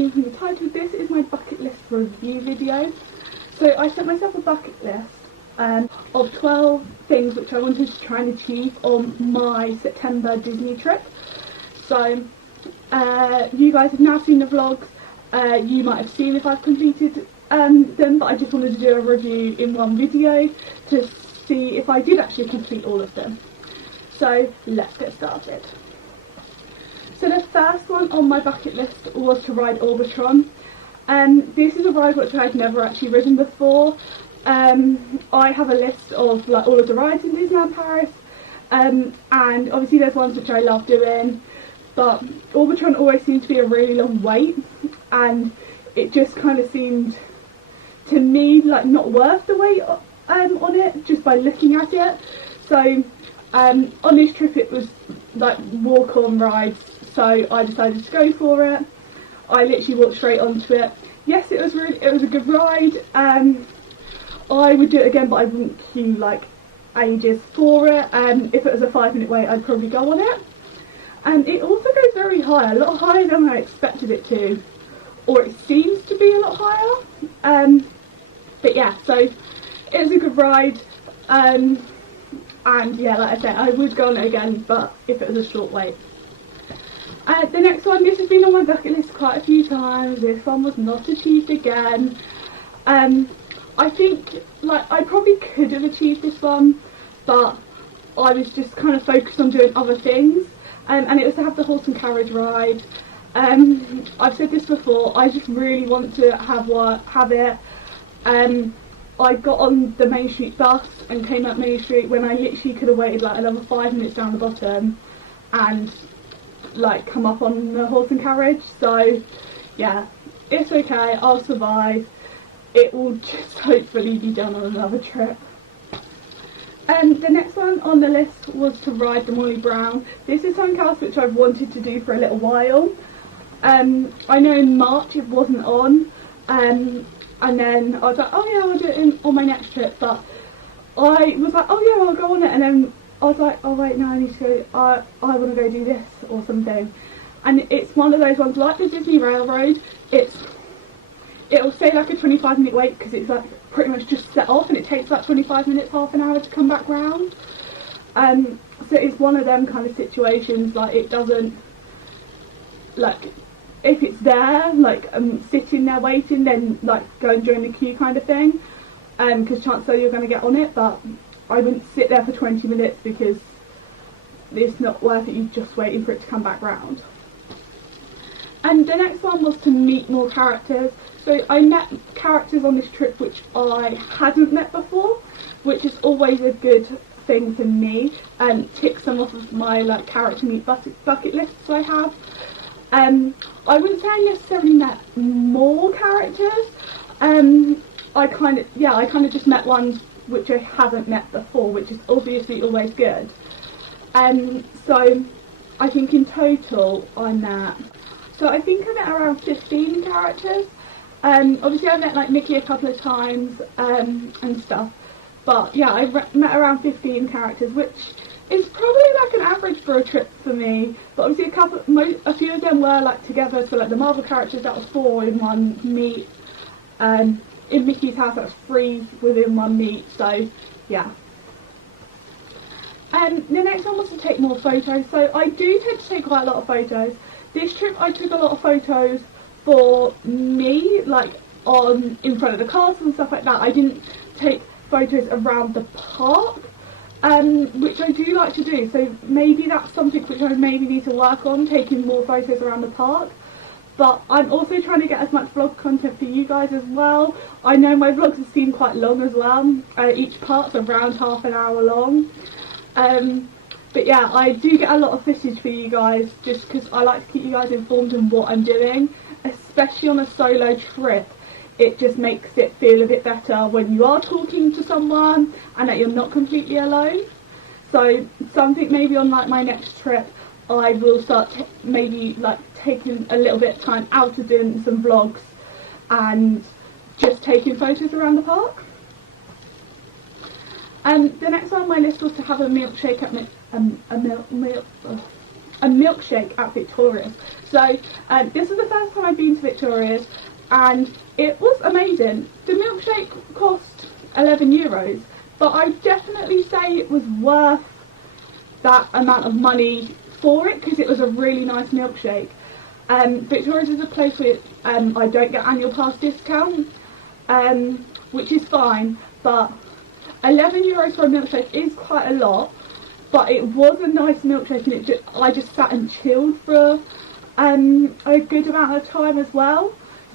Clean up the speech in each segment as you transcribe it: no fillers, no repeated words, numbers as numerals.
seen from the title, this is my bucket list review video. So I set myself a bucket list of 12 things which I wanted to try and achieve on my September Disney trip. So you guys have now seen the vlogs. You might have seen if I've completed them, but I just wanted to do a review in one video to see if I did actually complete all of them. So let's get started. So the first one on my bucket list was to ride Orbitron. This is a ride which I've never actually ridden before. I have a list of like all of the rides in Disneyland Paris, and obviously there's ones which I love doing, but Orbitron always seemed to be a really long wait, and it just kind of seemed to me like not worth the wait on it just by looking at it. So on this trip it was like walk-on rides, so I decided to go for it. I literally walked straight onto it. Yes, it was a good ride. I would do it again, but I wouldn't queue like ages for it. If it was a 5-minute wait, I'd probably go on it. And it also goes very high, a lot higher than I expected it to, or it seems to be a lot higher. But yeah, so it was a good ride. And yeah, like I said, I would go on it again, but if it was a short wait. The next one, this has been on my bucket list quite a few times. This one was not achieved again. I think like I probably could have achieved this one, but I was just kind of focused on doing other things. And it was to have the horse and carriage ride. I've said this before, I just really want to have it. I got on the Main Street bus and came up Main Street when I literally could have waited like another 5 minutes down the bottom and like come up on the horse and carriage. So yeah, it's okay, I'll survive. It will just hopefully be done on another trip. The next one on the list was to ride the Molly Brown. This is something else which I've wanted to do for a little while. I know in March it wasn't on, and then I was like, oh yeah, I'll do it on my next trip, but I was like, oh yeah, I'll go on it, and then I was like, oh wait, no, I need to go, I want to go do this or something. And it's one of those ones like the Disney Railroad. It'll say like a 25-minute wait because it's like pretty much just set off, and it takes like 25 minutes, half an hour to come back round. So it's one of them kind of situations, like it doesn't, like if it's there, like sitting there waiting, then like go and join the queue kind of thing, because chances are you're going to get on it, but I wouldn't sit there for 20 minutes because it's not worth it, you're just waiting for it to come back round. And the next one was to meet more characters. So I met characters on this trip which I hadn't met before, which is always a good thing for me, and tick some off of my like character meet bucket lists I have. I wouldn't say I necessarily met more characters. I kind of just met ones which I haven't met before, which is obviously always good. So I think in total I met around 15 characters. Obviously I met like Mickey a couple of times and stuff, but yeah, I met around 15 characters, which is probably like an average for a trip for me. But obviously a few of them were like together, so like the Marvel characters, that was 4 in one meet. In Mickey's house, that was 3 within one meet, so yeah. The next one was to take more photos. So I do tend to take quite a lot of photos. This trip I took a lot of photos for me, like in front of the castle and stuff like that. I didn't take photos around the park, which I do like to do, so maybe that's something which I maybe need to work on, taking more photos around the park. But I'm also trying to get as much vlog content for you guys as well. I know my vlogs have seemed quite long as well. Each part's around half an hour long. But yeah, I do get a lot of footage for you guys just because I like to keep you guys informed on what I'm doing, especially on a solo trip. It just makes it feel a bit better when you are talking to someone and that you're not completely alone. So something maybe on like my next trip, I will start maybe like taking a little bit of time out of doing some vlogs and just taking photos around the park. The next one on my list was to have a milkshake at a milkshake at Victoria's. So this was the first time I've been to Victoria's, and it was amazing. The milkshake cost €11, but I definitely say it was worth that amount of money for it, because it was a really nice milkshake. Victoria's is a place where I don't get annual pass discount, which is fine, but €11 for a milkshake is quite a lot. But it was a nice milkshake, and I just sat and chilled for a good amount of time as well.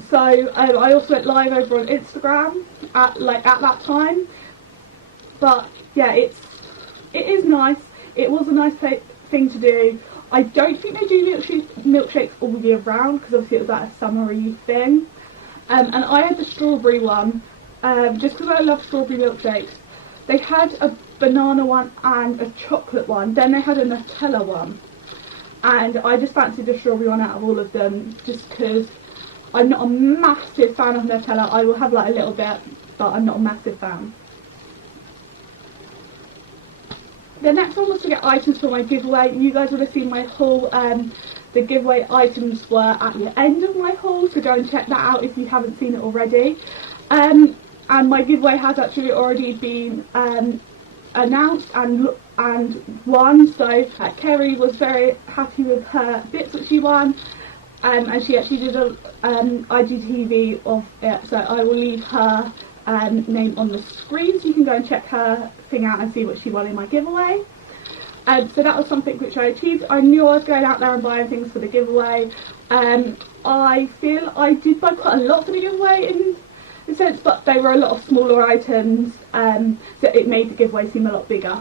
So I also went live over on Instagram at that time. But yeah, it is nice. It was a nice thing to do. I don't think they do milkshakes all year round, because obviously it was like a summery thing. And I had the strawberry one, just because I love strawberry milkshakes. They had a banana one and a chocolate one, then they had a Nutella one, and I just fancied the strawberry one out of all of them, just because I'm not a massive fan of Nutella. I will have like a little bit, but I'm not a massive fan. The next one was to get items for my giveaway. You guys would have seen my haul. The giveaway items were at the end of my haul, so go and check that out if you haven't seen it already. And my giveaway has actually already been announced and won. So Kerry was very happy with her bits that she won, and she actually did a IGTV of it. So I will leave her name on the screen, so you can go and check her thing out and see what she won in my giveaway. So that was something which I achieved. I knew I was going out there and buying things for the giveaway. I feel I did buy quite a lot for the giveaway in the sense, but they were a lot of smaller items, so it made the giveaway seem a lot bigger.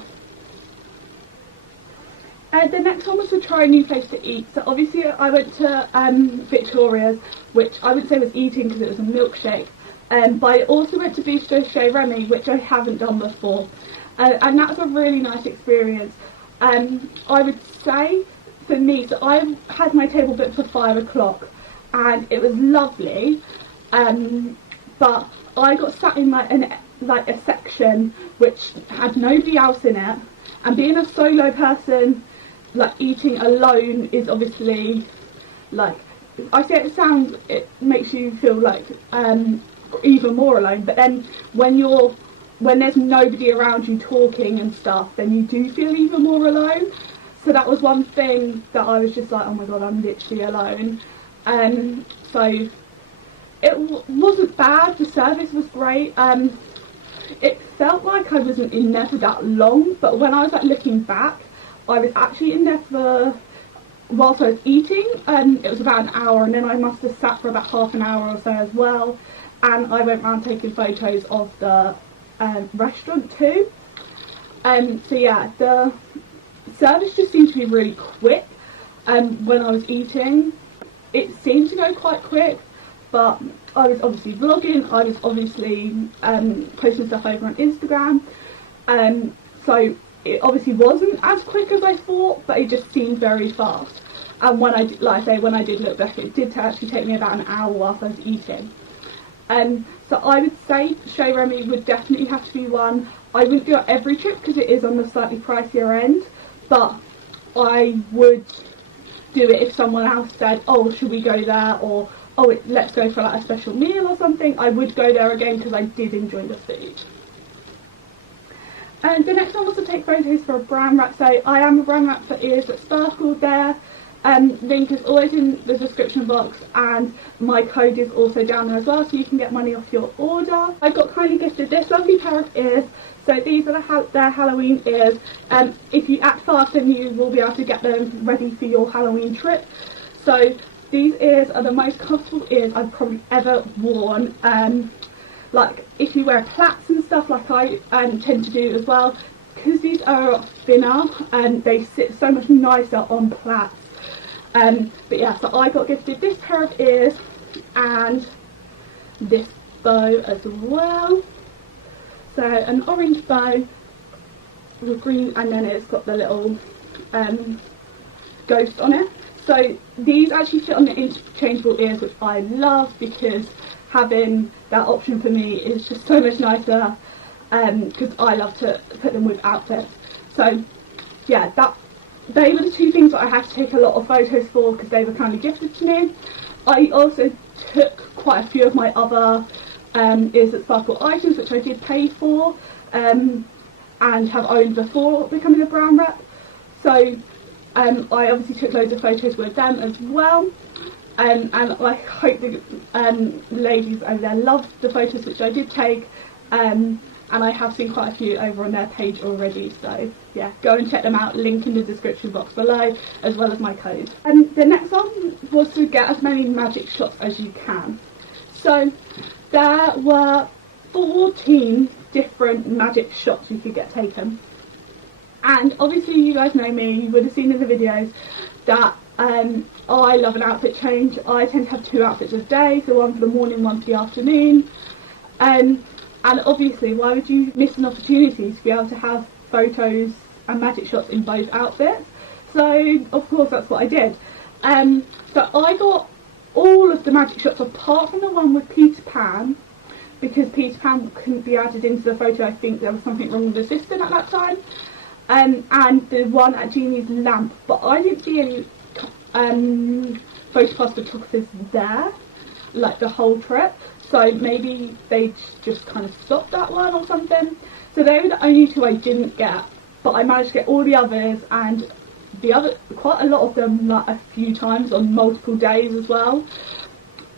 The next one was to try a new place to eat. So obviously I went to Victoria's, which I would say was eating because it was a milkshake. But I also went to Bistro Chez Remy, which I haven't done before, and that's a really nice experience. I would say for me, so I had my table booked for 5 o'clock, and it was lovely. But I got sat in like a section which had nobody else in it, and being a solo person, like eating alone is obviously like, I say it makes you feel like even more alone, but then when there's nobody around you talking and stuff, then you do feel even more alone. So that was one thing that I was just like, oh my god, I'm literally alone. So it wasn't bad, the service was great. It felt like I wasn't in there for that long, but when I was like looking back, I was actually in there for, whilst I was eating, it was about an hour, and then I must have sat for about half an hour or so as well, and I went around taking photos of the restaurant too. So yeah, the service just seemed to be really quick. When I was eating, it seemed to go quite quick, but I was obviously vlogging, I was obviously posting stuff over on Instagram, so it obviously wasn't as quick as I thought, but it just seemed very fast. And when I did look back, it did actually take me about an hour whilst I was eating. So I would say Chez Remy would definitely have to be one. I wouldn't do it every trip because it is on the slightly pricier end, but I would do it if someone else said, oh, should we go there, or oh, let's go for like a special meal or something. I would go there again because I did enjoy the food. And the next one was to take photos for a brand wrap. So I am a brand wrap for ears that sparkled there. Link is always in the description box, and my code is also down there as well, so you can get money off your order. I got kindly gifted this lovely pair of ears. So these are their Halloween ears. If you act fast, then you will be able to get them ready for your Halloween trip. So these ears are the most comfortable ears I've probably ever worn. Like if you wear plaits and stuff like I tend to do as well, because these are thinner and they sit so much nicer on plaits. But yeah, so I got gifted this pair of ears and this bow as well. So an orange bow with green, and then it's got the little ghost on it. So these actually fit on the interchangeable ears, which I love, because having that option for me is just so much nicer, because I love to put them with outfits. So yeah, that they were the two things that I had to take a lot of photos for because they were kindly gifted to me. I also took quite a few of my other Ears That Sparkle items, which I did pay for and have owned before becoming a brand rep. So I obviously took loads of photos with them as well. And I hope the ladies over there loved the photos which I did take. And I have seen quite a few over on their page already, so yeah, go and check them out, link in the description box below, as well as my code. And the next one was to get as many magic shots as you can. So there were 14 different magic shots you could get taken. And obviously you guys know me, you would have seen in the videos that I love an outfit change. I tend to have 2 outfits a day, so one for the morning, one for the afternoon. And obviously, why would you miss an opportunity to be able to have photos and magic shots in both outfits? So, of course, that's what I did. So I got all of the magic shots apart from the one with Peter Pan, because Peter Pan couldn't be added into the photo. I think there was something wrong with the system at that time. And the one at Genie's lamp, but I didn't see any photopass photographers there, like the whole trip. So maybe they just kind of stopped that one or something. So they were the only 2 I didn't get, but I managed to get all the others, and quite a lot of them, like a few times on multiple days as well.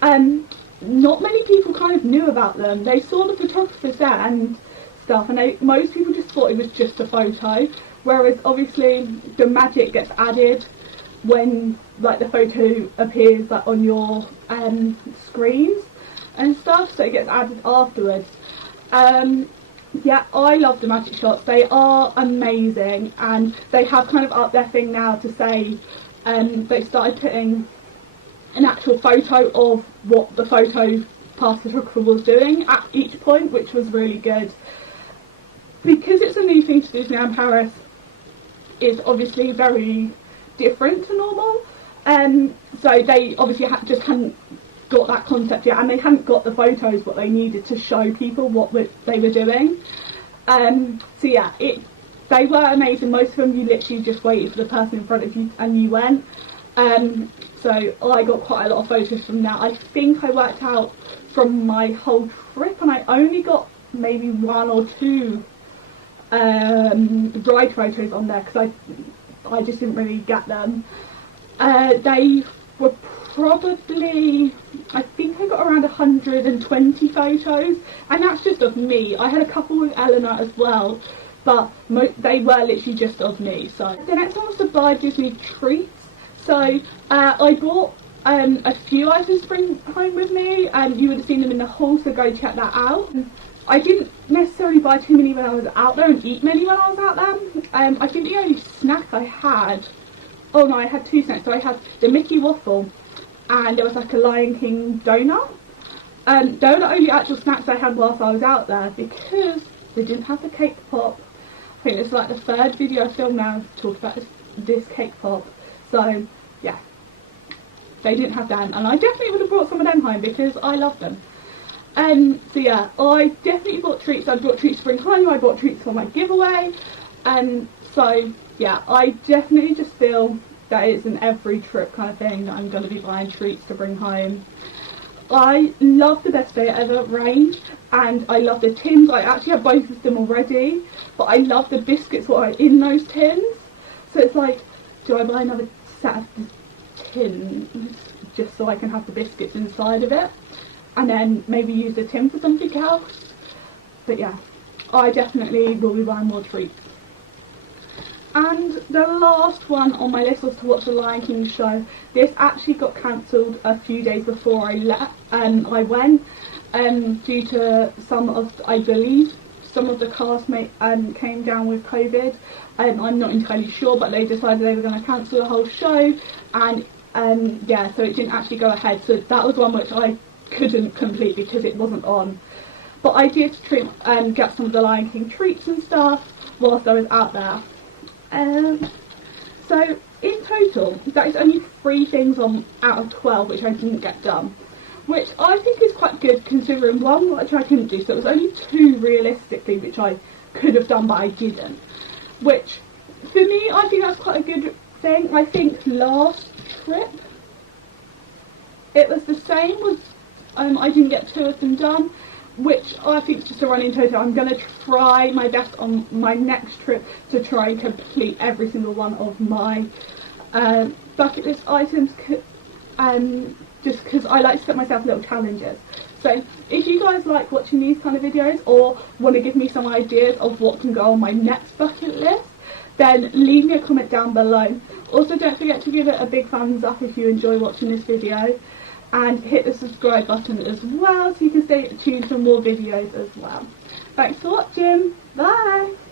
Not many people kind of knew about them. They saw the photographers there and stuff, and most people just thought it was just a photo, whereas obviously the magic gets added when like the photo appears like on your screens and stuff, so it gets added afterwards. Yeah, I love the magic shots. They are amazing, and they have kind of upped their thing now to say they started putting an actual photo of what the photo pass photographer was doing at each point, which was really good. Because it's a new thing to Disneyland Paris, it's obviously very different to normal. So they obviously just hadn't got that concept yet, and they hadn't got the photos what they needed to show people what they were doing. So yeah, they were amazing. Most of them you literally just waited for the person in front of you and you went. So I got quite a lot of photos from that. I think I worked out from my whole trip, and I only got maybe 1 or 2 ride photos on there because I just didn't really get them. They were probably, I think I got around 120 photos, and that's just of me. I had a couple with Eleanor as well, but they were literally just of me. So the next one was to buy Disney treats. So I bought a few items to bring home with me, and you would have seen them in the haul, so go check that out. I didn't necessarily buy too many when I was out there and eat many when I was out there. I think the only snack I had, oh no, I had 2 snacks. So I had the Mickey waffle, and there was like a Lion King donut. They were the only actual snacks I had whilst I was out there, because they didn't have the cake pop. I think it's like the 3rd video I filmed now to talk about this cake pop. So yeah, they didn't have them, and I definitely would have brought some of them home because I love them. So yeah, I definitely bought treats. I bought treats to bring home, I bought treats for my giveaway. So yeah, I definitely just feel that it's an every trip kind of thing that I'm going to be buying treats to bring home. I love the Best Day Ever range, and I love the tins. I actually have both of them already, but I love the biscuits what are in those tins. So it's like, do I buy another set of tins just so I can have the biscuits inside of it, and then maybe use the tin for something else? But yeah, I definitely will be buying more treats. And the last one on my list was to watch the Lion King show. This actually got cancelled a few days before I went, due to I believe some of the cast came down with COVID. I'm not entirely sure, but they decided they were going to cancel the whole show, and yeah, so it didn't actually go ahead. So that was one which I couldn't complete because it wasn't on. But I did get some of the Lion King treats and stuff whilst I was out there. So in total, that is only 3 things out of 12 which I didn't get done, which I think is quite good considering 1 which I couldn't do, so it was only 2 realistically which I could have done but I didn't, which for me, I think that's quite a good thing. I think last trip, it was the same, was I didn't get 2 of them done, which I think is just a running total. I'm going to try my best on my next trip to try and complete every single one of my bucket list items, just because I like to set myself little challenges. So if you guys like watching these kind of videos or want to give me some ideas of what can go on my next bucket list, then leave me a comment down below. Also, don't forget to give it a big thumbs up if you enjoy watching this video, and hit the subscribe button as well so you can stay tuned for more videos as well. Thanks for watching. Bye!